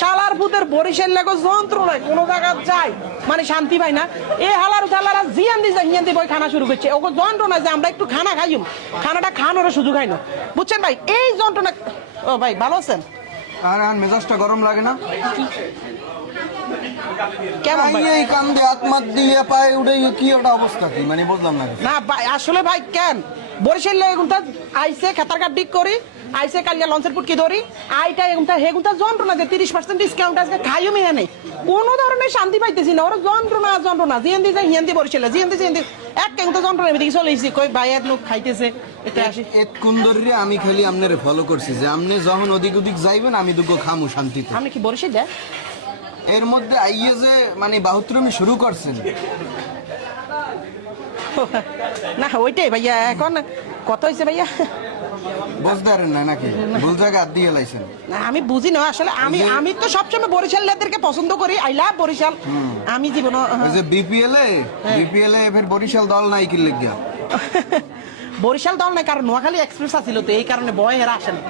শালার ভূতের বরিশাল লাগো যন্ত্রণায় কোনো জায়গা যায় মানে শান্তি পাই না। এই হালার ঝালারা জিয়ান দি জিয়ান দি বই খানা শুরু করছে, ওকে যন্ত্রণা যে আমরা একটু খানা খাইম, খানাটা খানোর সুযোগ হয় না, বুঝছেন ভাই? এই যন্ত্রণা। ও ভাই ভালো আছেন? আর মেজাজটা গরম লাগে না? কেমন ভাই? এই কান দিয়ে হাত মাত দিয়ে পায়ে উঠে কি একটা অবস্থা, কি মানে বুঝলাম না। না ভাই আসলে ভাই কেন বরিশাল এগুনটা আইসে খাতার কাট ডিক করি, আইসে কালিয়া লঞ্চের পুটকি ধরি, আইটা এগুনটা হেগুনটা যন্ত্রণা যে 30% ডিসকাউন্ট আজকে খাইও মিয়া নেই, কোনো ধরনের শান্তি পাইতেছি না। ওরা যন্ত্রণা যন্ত্রণা জিয়ান্দি যায় হিয়ান্দি বরিশালে জিয়ান্দি জিয়ান্দি এক কেগুনটা যন্ত্রণা এদিকে চলে এসেছি, কই ভাই এক লোক খাইতেছে এটা আসি এক কুন্দরীরে আমি খালি আপনারে ফলো করছি যে আপনি যখন ওদিক ওদিক যাইবেন আমি দুগো খামু শান্তিতে। আপনি কি বরিশাল দেয় এর মধ্যে আইয়ে যে মানে বাহুত্রমি শুরু করছেন। না ওইটাই ভাইয়া, এখন কত হয়েছে ভাইয়া? বুঝতে পারেন না নাকি? ভুল জায়গা হাত দিয়ে লাইছেন। না, আমি বুঝি না আসলে। আমি তো সবসময় বরিশালদেরকে পছন্দ করি, আই লাভ বরিশাল। আমি জীবন ওই যে বিপিএল এ ফের বরিশাল দল নাই কি লাগিয়া? বরিশাল দল নাই, কারণ নোয়াখালী এক্সপ্রেস আছিল তো এই কারণে বয় এরা আসে না।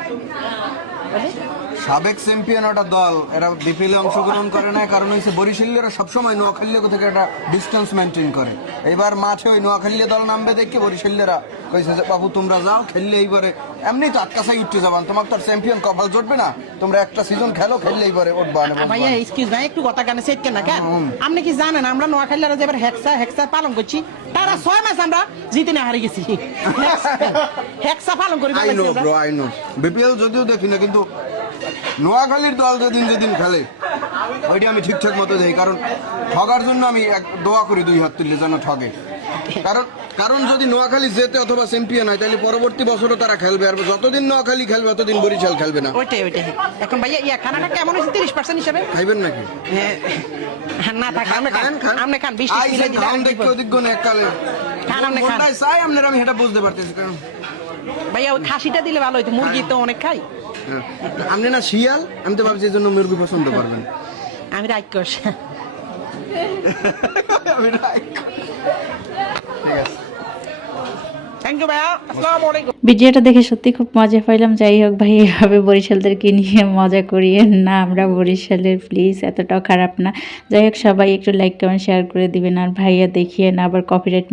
সাবেক চ্যাম্পিয়ন একটা দল, এরা বিপিএল এ অংশগ্রহণ করে না, কারণ হচ্ছে বরিশালীরা সবসময় নোয়াখালী থেকে একটা ডিস্টেন্স মেনটেন করে। এবার মাঠে ওই নোয়াখালী দল নামবে দেখে বরিশালীরা কইছে যে বাবু তোমরা যাও খেললে, এইবারে এমনি তো আটকাছাই উঠতে যাবান, তোমার তো আর চ্যাম্পিয়ন কপাল জুটবে না, তোমরা একটা সিজন খেলো, খেললে এইবারে উঠবা না। ভাইয়া এক্সকিউজ ভাই একটু কথা কানে সেট কেন না কেন? আপনি কি জানেন আমরা নোয়াখালীরা যে এবার হেক্সা পালন করছি, তারা 6 মাস আমরা জিতে না হারে গেছি। হেক্সা পালন করি I know bro, I know. BPL যদিও দেখি না, কিন্তু নোয়াখালীর দল যেদিন যেদিন খেলে ওইটা আমি ঠিকঠাক মতো দেখি, কারণ ঠগার জন্য আমি দোয়া করি 2 হাত তুললে যেন ঠগে। কারণ যদি নোয়াখালী জেতে অথবা চ্যাম্পিয়ন হয় তাহলে পরবর্তী বছরও তারা খেলবে, আর যতদিন নোয়াখালী খেলবে ততদিন বরিশাল খেলবে না। ওইটাই। এখন ভাইয়া খানাটা কেমন হয়েছে 30% হিসাবে? খাইবেন নাকি? না থাক আপনি খান 20 মিলে দিলে খান দেখতে ওদিক গনে এককালে খান আপনি খান। চাই আপনার, আমি সেটা বুঝতে পারতেছি। কারণ ভাইয়া ওই খাসিটা দিলে ভালো হইতো, মুরগি তো অনেক খাই। আপনি না শিয়াল, আমি তো ভাবছি এই জন্য মুরগি পছন্দ করবেন। আমি রাক্ষস। থ্যাংক ইউ ভাইয়া, আসসালামু আলাইকুম। ভিডিওটা দেখে সত্যি খুব মজা পাইলাম। যাই হোক ভাই, এভাবে বরিশালদেরকে নিয়ে মজা করিয়ে না, আমরা বরিশালের, প্লিজ এতটাও খারাপ না। যাই হোক সবাই একটু লাইক কমেন্ট শেয়ার করে দিবেন, আর ভাইয়া দেখিয়ে না আবার কপিরাইট